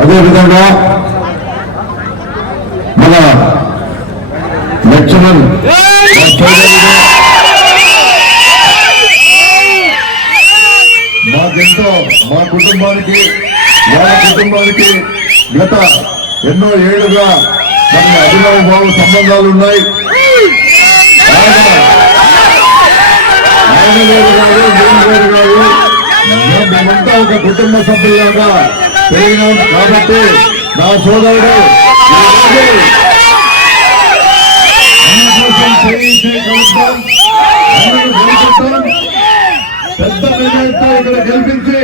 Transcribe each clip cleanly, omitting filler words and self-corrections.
అదేవిధంగా మన లక్ష్మణ్ మాకెంతో మా కుటుంబానికి వాళ్ళ కుటుంబానికి గత ఎన్నో ఏళ్లుగా మన అభినవ భావ సంబంధాలు ఉన్నాయి. ఆయన వేరు కాదు, నేను వేరు కాదు, మేమంతా ఒక కుటుంబ సభ్యులాగా పెరిగినాం. కాబట్టి నా సోదరుడు పెద్ద మెజార్టీతో ఇక్కడ గెలిపించి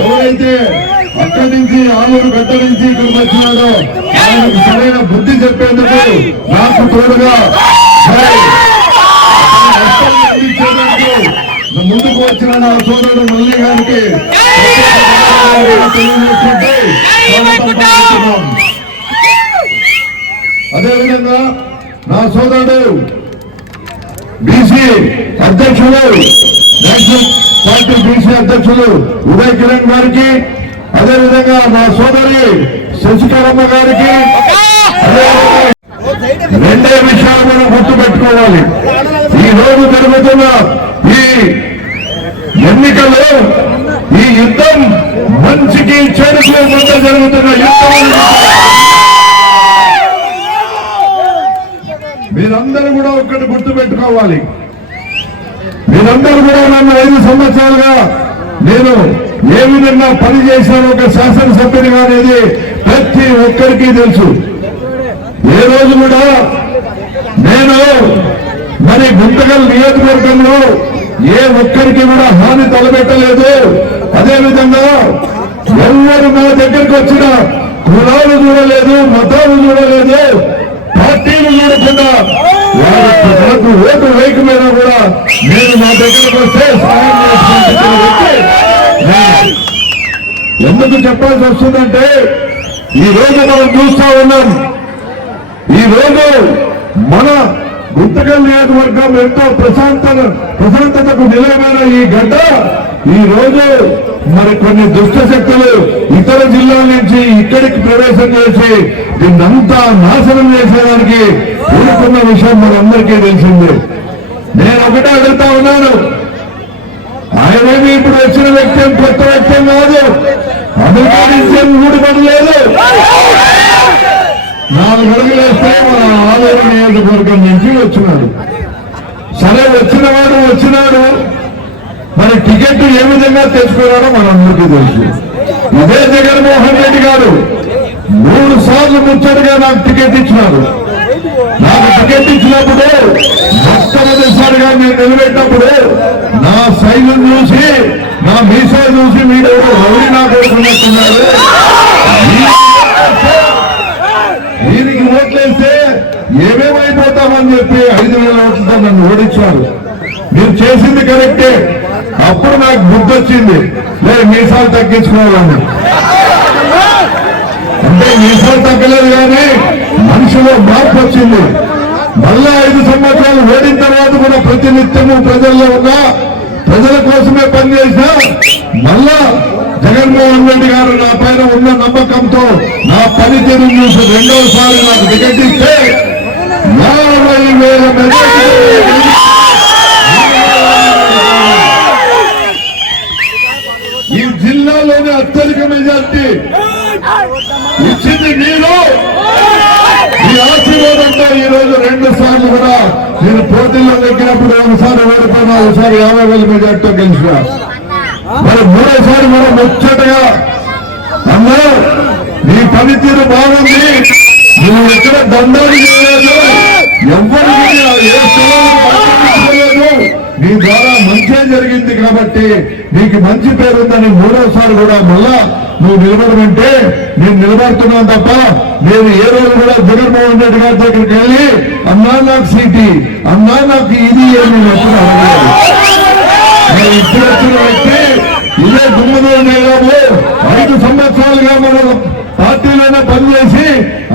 ఎవరైతే అక్కడి నుంచి ఆలూరు గడ్డ నుంచి ఇక్కడికి వచ్చినాడో ఆయనకు సరైన బుద్ధి చెప్పేందుకు నాకు తోడుగా ముందుకు వచ్చిన నా సోదరుడు మల్లి గారికి అదేవిధంగా నా సోదరుడు బీసీ అధ్యక్షులు, నేషనల్ పార్టీ బీసీ అధ్యక్షులు ఉదయ్ కిరణ్ గారికి, అదేవిధంగా నా సోదరి శశికళమ్మ గారికి రెండే విషయాలు మనం గుర్తు పెట్టుకోవాలి. ఈ రోజు జరుగుతున్న ఈ ఎన్నికల్లో ఈ యుద్ధం మంచికి చెడుకు మధ్య జరుగుతున్న యుద్ధం. మీరందరూ కూడా ఒక్కటి గుర్తు పెట్టుకోవాలి. మీరందరూ కూడా నన్ను 5 సంవత్సరాలుగా నేను ఏ విధంగా పనిచేశాను ఒక శాసనసభ్యునిగా అనేది ప్రతి ఒక్కరికి తెలుసు. ఏ రోజు కూడా నేను మరి గుంతకల్ నియోజకవర్గంలో ఏ ఒక్కరికి కూడా హాని తలపెట్టలేదు. అదేవిధంగా ఎవరు నా దగ్గరికి వచ్చిన కులాలు చూడలేదు, మతాలు చూడలేదు, పార్టీలు చూడకుండా వాళ్ళకు ఓటు వేయకపోయినా కూడా నేను నా దగ్గరకు వస్తే సహాయం చేసుకుంటే ఎందుకు చెప్పాల్సి వస్తుందంటే ఈ రోజు మనం చూస్తా ఉన్నాం. ఈ రోజు మన గుంతకల్ నియోజకవర్గం ఎంతో ప్రశాంతతకు నిలయమైన ఈ గడ్డ ఈ రోజు మరి కొన్ని దుష్ట శక్తులు ఇతర జిల్లాల నుంచి ఇక్కడికి ప్రవేశం చేసి దీన్నంతా నాశనం చేసేదానికి ఊరుకున్న విషయం మనందరికీ తెలిసిందే. నేను ఒకటే అడుగుతా ఉన్నాను, ఆయనేమి ఇప్పుడు వచ్చిన వ్యక్తి కొత్త వ్యక్తి కాదు, అమెరికా నుంచి ఊడిపడి లేదు. 4 అడుగులు వేస్తే మన ఆలూరు నియోజకవర్గం నుంచి వచ్చినాడు. సరే వచ్చినాడు, మరి టికెట్ ఏ విధంగా తెచ్చుకున్నాడో మనందరికీ తెలుసు. ఇదే జగన్మోహన్ రెడ్డి గారు 3 సార్లు ముచ్చటగా నాకు టికెట్ ఇచ్చినారు. నాకు టికెట్ ఇచ్చినప్పుడు మొట్టమొదటిసారిగా నేను నిలబెట్టినప్పుడు నా శైలిని చూసి, నా మీసాలు చూసి మీరు రౌడీ నా కోసం వస్తున్నారు, దీనికి ఓట్లేస్తే ఏమేమైపోతామని చెప్పి 5,000 ఓట్లతో నన్ను ఓడించారు. మీరు చేసింది కరెక్టే. అప్పుడు నాకు బుద్ధి వచ్చింది, లేదు మీసాలు తగ్గించుకోవాలని. అంటే మీసాలు తగ్గలేదు కానీ మనిషిలో మార్పు వచ్చింది. మళ్ళా 5 సంవత్సరాలు ఓడిన తర్వాత కూడా ప్రతినిత్యము ప్రజల్లో ఉన్నా, ప్రజల కోసమే పనిచేసినా మళ్ళా జగన్మోహన్ రెడ్డి గారు నా పైన ఉన్న నమ్మకంతో నా పనితీరు చూసి 2వసారి నాకు టికెట్ ఇస్తే 40,000 మెజార్టీ ఈ జిల్లాలోనే అత్యధిక మెజార్టీ ఇచ్చింది మీరు. ఈ ఆశీర్వాదంతో ఈ రోజు 2 సార్లు కూడా నేను పోటీల్లో దగ్గరప్పుడు ఒకసారి ఓడిపోయినా, ఒకసారి 50,000 మెజార్టీతో గెలిచిన. మరి 3వసారి మనం ముచ్చటగా అన్నా నీ పనితీరు బాగుంది, నువ్వు ఎక్కడ దండాలు చేయలేదు, ఎవరికి ఏ స్థలంలో నీ ద్వారా మంచి జరిగింది కాబట్టి నీకు మంచి పేరుందని 3వసారి కూడా మళ్ళా నువ్వు నిలబడమంటే నేను నిలబడుతున్నాను తప్ప నేను ఏ రోజు కూడా జగన్మోహన్ రెడ్డి గారి దగ్గరికి వెళ్ళి అన్నా నాకు సీటీ, అన్నా నాకు ఇది ఏమి ఇప్పుడు వచ్చిన వ్యక్తి ఇదే గుమ్మదూరు నేరాలు 5 సంవత్సరాలుగా మన పార్టీలోనే పనిచేసి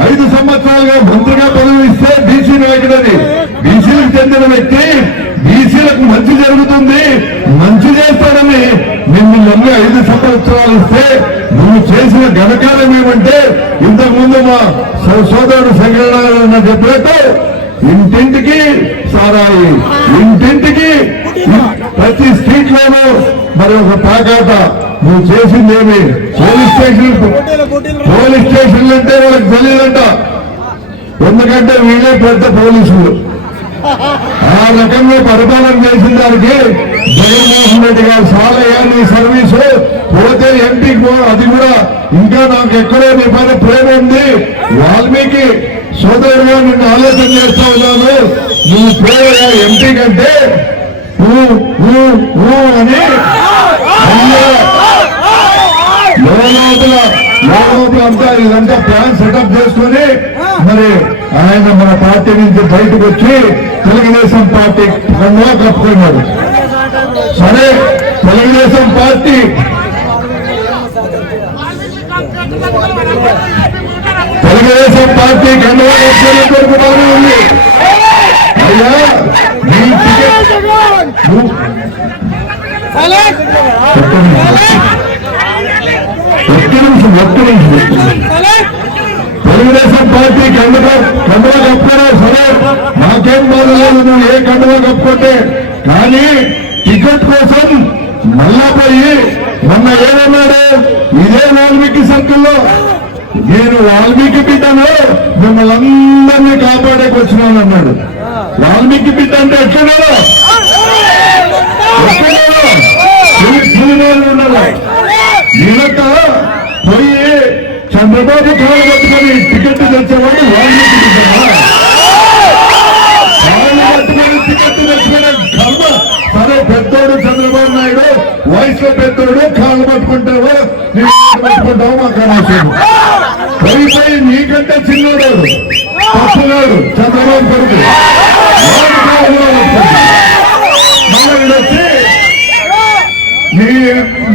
5 సంవత్సరాలుగా మంత్రిగా పదవి ఇస్తే బీసీ నాయకుడని బీసీలకు చెందిన వ్యక్తి బీసీలకు మంచి జరుగుతుంది, మంచి చేస్తాడని నిన్ను 5 సంవత్సరాలు ఇస్తే నువ్వు చేసిన ఘనకార్యం ఏమంటే సోదరుడు సంఘటన చెప్పినట్టు ఇంటింటికి సారాయి, ఇంటింటికి ప్రతి స్ట్రీట్ లోనూ మరి ఒక ప్లాకాట. నువ్వు చేసిందేమి? పోలీస్ స్టేషన్లు అంటే వాళ్ళకి తెలియదంట, ఎందుకంటే వీళ్ళే పెద్ద పోలీసులు. ఆ రకంగా పరిపాలన చేసిన దానికి జగన్మోహన్ రెడ్డి గారు సాలయ్య నీ సర్వీసు పోతే ఎంపీకి అది కూడా ఇంకా నాకు ఎక్కడో నీ పైన ప్రేమ ఉంది. వాల్మీకి సోదరుడుగా నిన్ను ఆలోచన చేస్తా ఉన్నాను. నువ్వు పోయా ఎంపీ కంటే అని లోపల అంతా ఇదంతా ప్లాన్ సెటప్ చేసుకుని మరి ఆయన మన పార్టీ నుంచి బయటకు వచ్చి తెలుగుదేశం పార్టీ కండువా కప్పుకున్నాడు. సరే, తెలుగుదేశం పార్టీ కండువా కప్పుకునే కొరకు బాగానే ఉంది. అయ్యా నీ టికెట్ ఒక్క నిమిషం తెలుగుదేశం పార్టీ కండువా కప్పుకున్నా సరే, నాకేం బాధ లేదు నువ్వు ఏ కండువా కప్పుకుంటే. కానీ టికెట్ కోసం మళ్ళా పోయి మొన్న ఏమన్నాడు, ఇదే వాల్మీకి సర్కిల్లో నేను వాల్మీకి బిడ్డను మిమ్మల్ని అందరినీ కాపాడేకి వచ్చినాను అన్నాడు. వాల్మీకి బిడ్డ అంటే ఎట్లున్నాడు? వీళ్ళక పోయి చంద్రబాబు కాలు పట్టుకొని టికెట్ తెచ్చేవాడు వాల్మీకి బిడ్డ. కాలు పట్టుకొని టికెట్ తెచ్చుకునే కర్మ. సరే, పెద్దోడు చంద్రబాబు నాయుడు వయసులో పెద్దోడు, కాళ్ళు పట్టుకుంటావు నీ పట్టుకుంటావు మాకు అనవసరం. పోయి నీకంటే చిన్నోడు తప్పున్నాడు చంద్రబాబు కొడుకు వచ్చి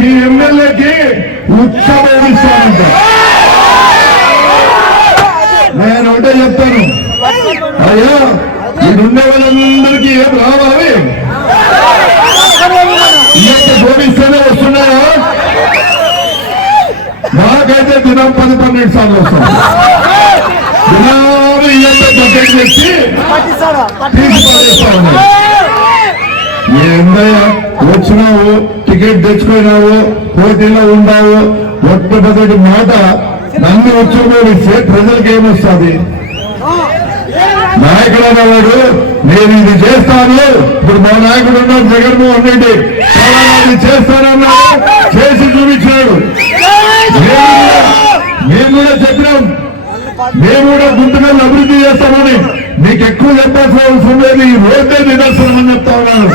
మీ ఎమ్మెల్యేకి ఉత్సవిస్తానంట. నేను ఒకటే చెప్తాను, అయ్యా ఇడుండే వాళ్ళందరికీ ఏం రావాలి? ఇంత శోభిస్తేనే వస్తున్నాయా? నాకైతే దినం 10-12 సార్లు వస్తాను. దినాలు ఇంత బకెట్ తెచ్చి తీసుకుపోతా ఉన్నా. ఏందయ్యా వచ్చినావు, టికెట్ తెచ్చుకున్నావు, పోటీలో ఉన్నావు, మొట్టమొదటి మాట నన్ను వచ్చి ప్రజలకు ఏమొస్తుంది? నాయకుడు అనేవాడు నేను ఇది చేస్తాను. ఇప్పుడు మా నాయకుడు ఉన్నాడు జగన్మోహన్ రెడ్డి, ఇది చేస్తానన్నాడు, చేసి చూపించాడు. మేము కూడా చెప్పినాం, మేము కూడా గుంటూరు అభివృద్ధి చేస్తామని. మీకు ఎక్కువ చెప్పాల్సిన అవసరం లేదు, ఈ రోడ్డే నిదర్శనం అని చెప్తా ఉన్నాను.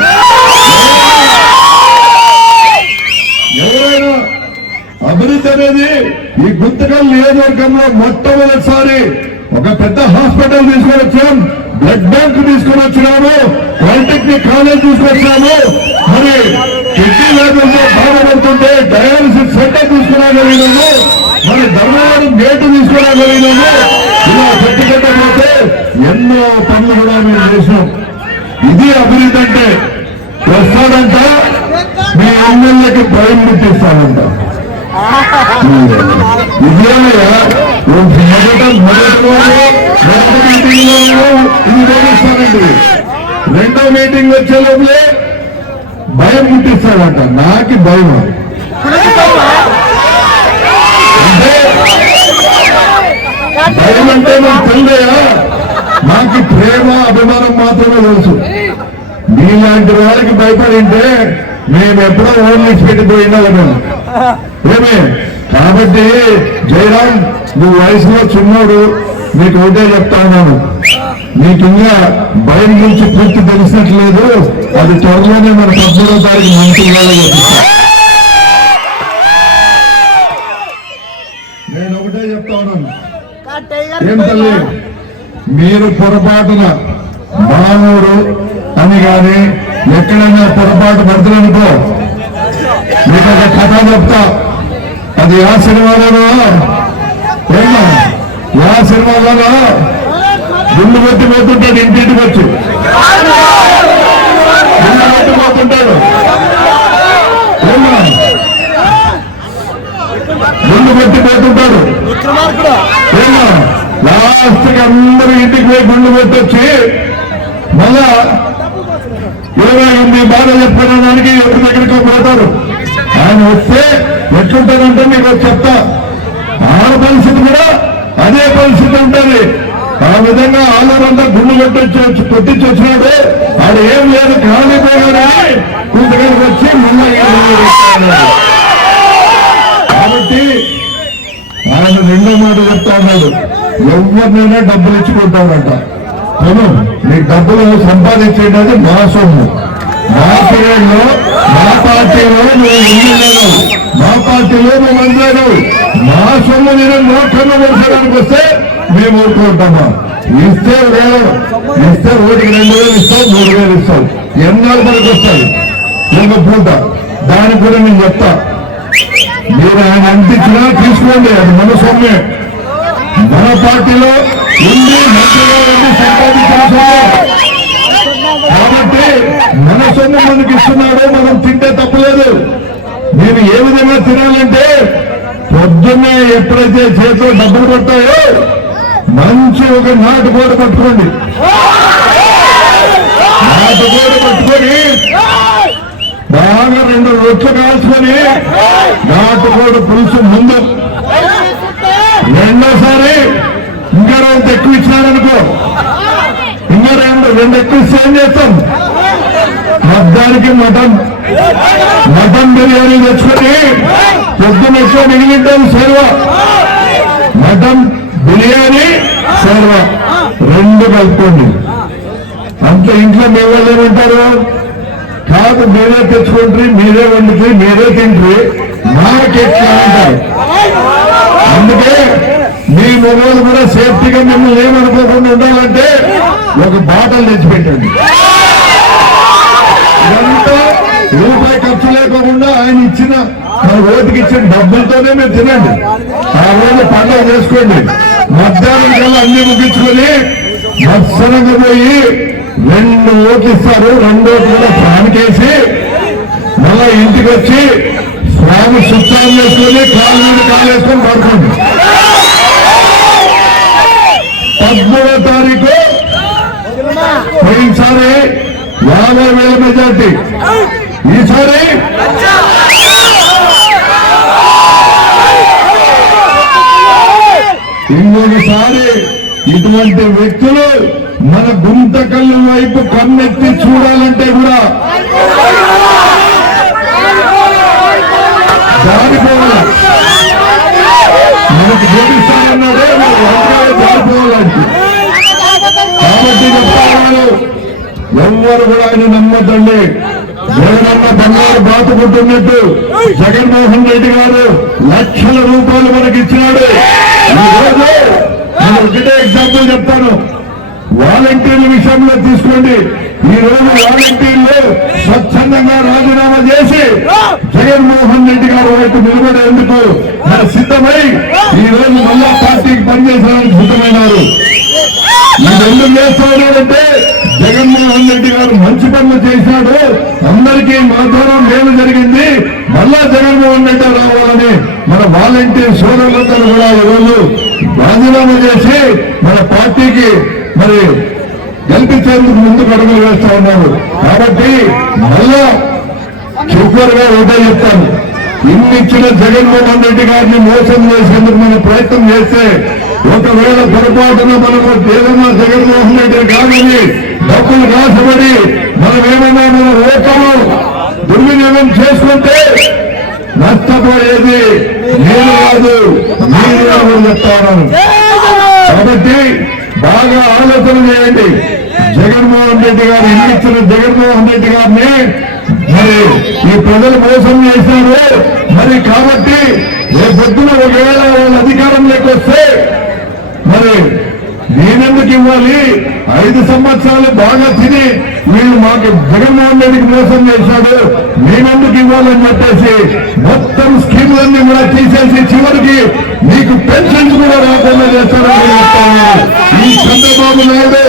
ఎవరైనా అభివృద్ధి అనేది ఈ గుంతకల్ నియోజకవర్గంలో మొట్టమొదటిసారి ఒక పెద్ద హాస్పిటల్ తీసుకొని వచ్చాం, బ్లడ్ బ్యాంక్ తీసుకొని వచ్చినాము, పాలిటెక్నిక్ కాలేజ్ తీసుకొచ్చాము, మరి కిడ్నీ వ్యాధులతో బాధపడుతుంటే డయాలసిస్ సెంటర్ తీసుకురాగలిగినాము, మరి ధర్మవరం గేటు తీసుకురాగలిగినాము. ఇలా పెట్టుకుంటే ఎన్నో పనులు కూడా మేము చేసినాం. ఇది అభివృద్ధి అంటే. వస్తాడంట మీ ఎమ్మెల్యేకి భయం ముట్టిస్తాడంట. ఇదేమయ్యా రెండో మీటింగ్ వచ్చే లోపలే భయం ముట్టిస్తాడంట. నాకు భయం భయం అంటే నాకు తెలియదా? నాకు ప్రేమ అభిమానం మాత్రమే తెలుసు. మీలాంటి వాళ్ళకి భయపడింటే మేము ఎప్పుడో ఓన్లీ పెట్టిపోయినా మేము ఏమే. కాబట్టి జయరాం నువ్వు వయసులో చిన్నోడు, నీకు ఒకటే చెప్తా ఉన్నాను, నీకు ఇంకా భయం నుంచి పూర్తి తెలిసినట్లేదు. అది త్వరలోనే మన 13వ తారీఖు మంత్రులు చెప్తా. నేను ఒకటే చెప్తా ఉన్నాను, ఏం తల్లి మీరు పొరపాటున మానవుడు అని కానీ ఎక్కడైనా పొరపాటు పడుతున్నానుకో మీకు ఒక కథ చెప్తా. అది ఆ సినిమాలోనో ఏమా ఆ సినిమాలోనో గుండు కొట్టిపోతుంటాడు, ఇంటింటికి వచ్చి గుండు కొట్టిపోతుంటాడు. ఏమా గుండు కొట్టిపోతుంటాడు. ఏమా లాస్ట్ కి అందరూ ఇంటికి పోయి గుండు కొట్టొచ్చి మళ్ళా 28 బాధ చెప్పుకోవడానికి ఎవరి దగ్గరికి పోతారు. ఆయన వస్తే ఎట్లుంటుందంటే మీకు చెప్తా, ఆడ పరిస్థితి కూడా అదే పరిస్థితి ఉంటుంది. ఆ విధంగా ఆలూరంతా గుండు కొట్టించి వచ్చినాడు. ఆడ ఏం లేదు ఖాళీ పోయాడని ఇంతకరికి వచ్చి మళ్ళీ కాబట్టి ఆయన రెండో మాట చెప్తా ఉన్నాడు, ఎవరినైనా డబ్బులు ఇచ్చుకుంటాడంట. కొను నీకు డబ్బులు సంపాదించేది మా సొమ్ము, మా పీరియడ్లో మా పార్టీలో నువ్వు ఎమ్మెల్యేలు, మా పార్టీలో నువ్వు మంత్రులు, మా సొమ్ము నేను నోట్లను వేసడానికి వస్తే మేము ఊరుకుంటామా? ఇస్తే ఓటికి 2000 ఇస్తాం, 3000 ఇస్తాం. ఎన్నాళ్ళు మనకు వస్తాయి ఒక పూట. దానికి కూడా నేను చెప్తా, మీరు ఆయన అందించినా తీసుకోండి, అది మన సొమ్మే. మన పార్టీలో ఉంది, మంత్రిగా ఉంది, సంపాదించిన కాబట్టి మన సొమ్ము మనకి ఇస్తున్నాడు, మనం తింటే తప్పలేదు. మీరు ఏ విధంగా తినాలంటే పొద్దున్నే ఎప్పుడైతే చేతిలో డబ్బులు పడతాయో మంచి ఒక నాటుకోడి పట్టుకోండి. నాటుకోడి పట్టుకొని బాగా 2 రొట్లు కాల్చుకొని నాటుకోడి పులుసు ముందు, రెండోసారి ఇంకా 2 ఎక్కువ ఇచ్చినారనుకో, ఇంకా 2 ఎక్కువ ఇస్తే ఏం చేస్తాం? మధ్యానికి మటన్ బిర్యానీ తెచ్చుకొని పొద్దున ఎక్కువ మిగిలింటాం సేర్వా, మటన్ బిర్యానీ సేర్వా 2 కలుపుకోండి. అంత ఇంట్లో మీ వాళ్ళు ఏమంటారు? కాదు మీరే తెచ్చుకుంటారు, మీరే వండుతుంది, మీరే తింటారు, మాకెట్లా అంటారు. అందుకే మీ మొబైల్ కూడా సేఫ్టీగా మిమ్మల్ని ఏమనుకోకుండా ఉండాలంటే ఒక బాటలు తెచ్చిపెట్టండి. ఇదంతా రూపాయి ఖర్చు లేకుండా ఆయన ఇచ్చిన మన ఓటుకి ఇచ్చిన డబ్బులతోనే మీరు తినండి. ఆ రోజు పండుగ చేసుకోండి. మధ్యాహ్నం కల్లా అన్ని ముగించుకొని దర్శనంగా పోయి 2 ఓట్లు ఇస్తారు. 2 ఓట్లు కూడా ఫ్యాన్కేసి మళ్ళా ఇంటికి వచ్చి స్వామి శుద్ధం చేసుకొని కాలు వేసుకొని పడుకోండి. 13వ తారీఖు పోయినసారి 50,000 మెజార్టీ, ఈసారి ఇంకొకసారి ఇటువంటి వ్యక్తులు మన గుంతకల్లు వైపు కన్నెత్తి చూడాలంటే కూడా జారిపోవాలి. మనకు చూపిస్తానన్నాడే మన వంటకాలు జారిపోవాలంటే. కాబట్టి చెప్తాను, ఎవరు కూడా ఆయన నమ్మద్దండి. జగనన్న బంగారు బాతుకుంటున్నట్టు జగన్మోహన్ రెడ్డి గారు లక్షల రూపాయలు మనకి ఇచ్చినాడు. ఈరోజు నేను ఒకటే ఎగ్జాంపుల్ చెప్తాను, వాలంటీర్ల విషయంలో తీసుకోండి. ఈ రోజు వాలంటీర్లు స్వచ్ఛందంగా రాజీనామా చేసి జగన్మోహన్ రెడ్డి గారు వైపు నిలబడేందుకు మరి సిద్ధమై ఈ రోజు మళ్ళా పార్టీకి పనిచేసడానికి సిద్ధమైనారు. ఇది ఎందుకు చేస్తున్నాడంటే జగన్మోహన్ రెడ్డి గారు మంచి పనులు చేశాడు, అందరికీ మాత్రం మేలు జరిగింది, మళ్ళా జగన్మోహన్ రెడ్డి రావాలని మన వాలంటీర్ సోదరులందరూ కూడా ఈరోజు రాజీనామా చేసి మన పార్టీకి మరి గెలిపించేందుకు ముందుకు అడుగులు వేస్తా ఉన్నారు. కాబట్టి మళ్ళా చివరిగా ఒకటే చెప్తాను, ఇన్నిచ్చిన జగన్మోహన్ రెడ్డి గారిని మోసం చేసేందుకు మనం ప్రయత్నం చేస్తే ఒకవేళ పొరపాటున మనకు ఏదైనా జగన్మోహన్ రెడ్డి గారిని డబ్బులు కాసబడి మనమేమన్నా మన ఓటము దుర్వినియోగం చేసుకుంటే నష్టపోయేది నేను కాదు, మీరు కాదు చెప్తాను. కాబట్టి బాగా ఆలోచన చేయండి. జగన్మోహన్ రెడ్డి గారు ఇచ్చిన జగన్మోహన్ రెడ్డి గారిని మరి ఈ ప్రజలు మోసం చేశారు. మరి కాబట్టి రేపొద్దున ఒకవేళ వాళ్ళ అధికారంలోకి వస్తే మరి నేనెందుకు ఇవ్వాలి? 5 సంవత్సరాలు బాగా తిని వీళ్ళు మాకు జగన్మోహన్ రెడ్డికి మోసం చేశాడు, నేనెందుకు ఇవ్వాలని చెప్పేసి మొత్తం స్కీములన్నీ కూడా తీసేసి చివరికి మీకు పెన్షన్స్ కూడా రాకుండా చేస్తారని చెప్తాను. ఈ చంద్రబాబు నాయుడు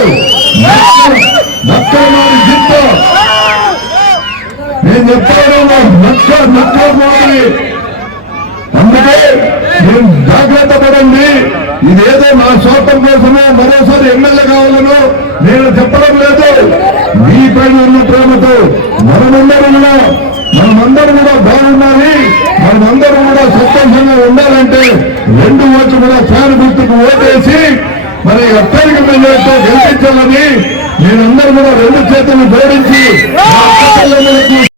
నక్కలమారి జిత్తు నేను చెప్తాను, నక్కలమారి. అందుకే నేను జాగ్రత్త పడండి. ఇదేదో నా స్వార్థం కోసమో మరోసారి ఎమ్మెల్యే కావాలనో నేను చెప్పడం లేదు. మీ పైన ఉన్న ప్రేమతో మనమందరూ కూడా బాగుండాలి, మనమందరూ కూడా సంతోషంగా ఉండాలంటే 2 ఓట్లు కూడా ఫ్యాన్ గుర్తుకు ఓటేసి మరి అత్యధిక మెజార్టీతో గెలిపించాలని మీరందరూ కూడా 2 చేతులు జోడించి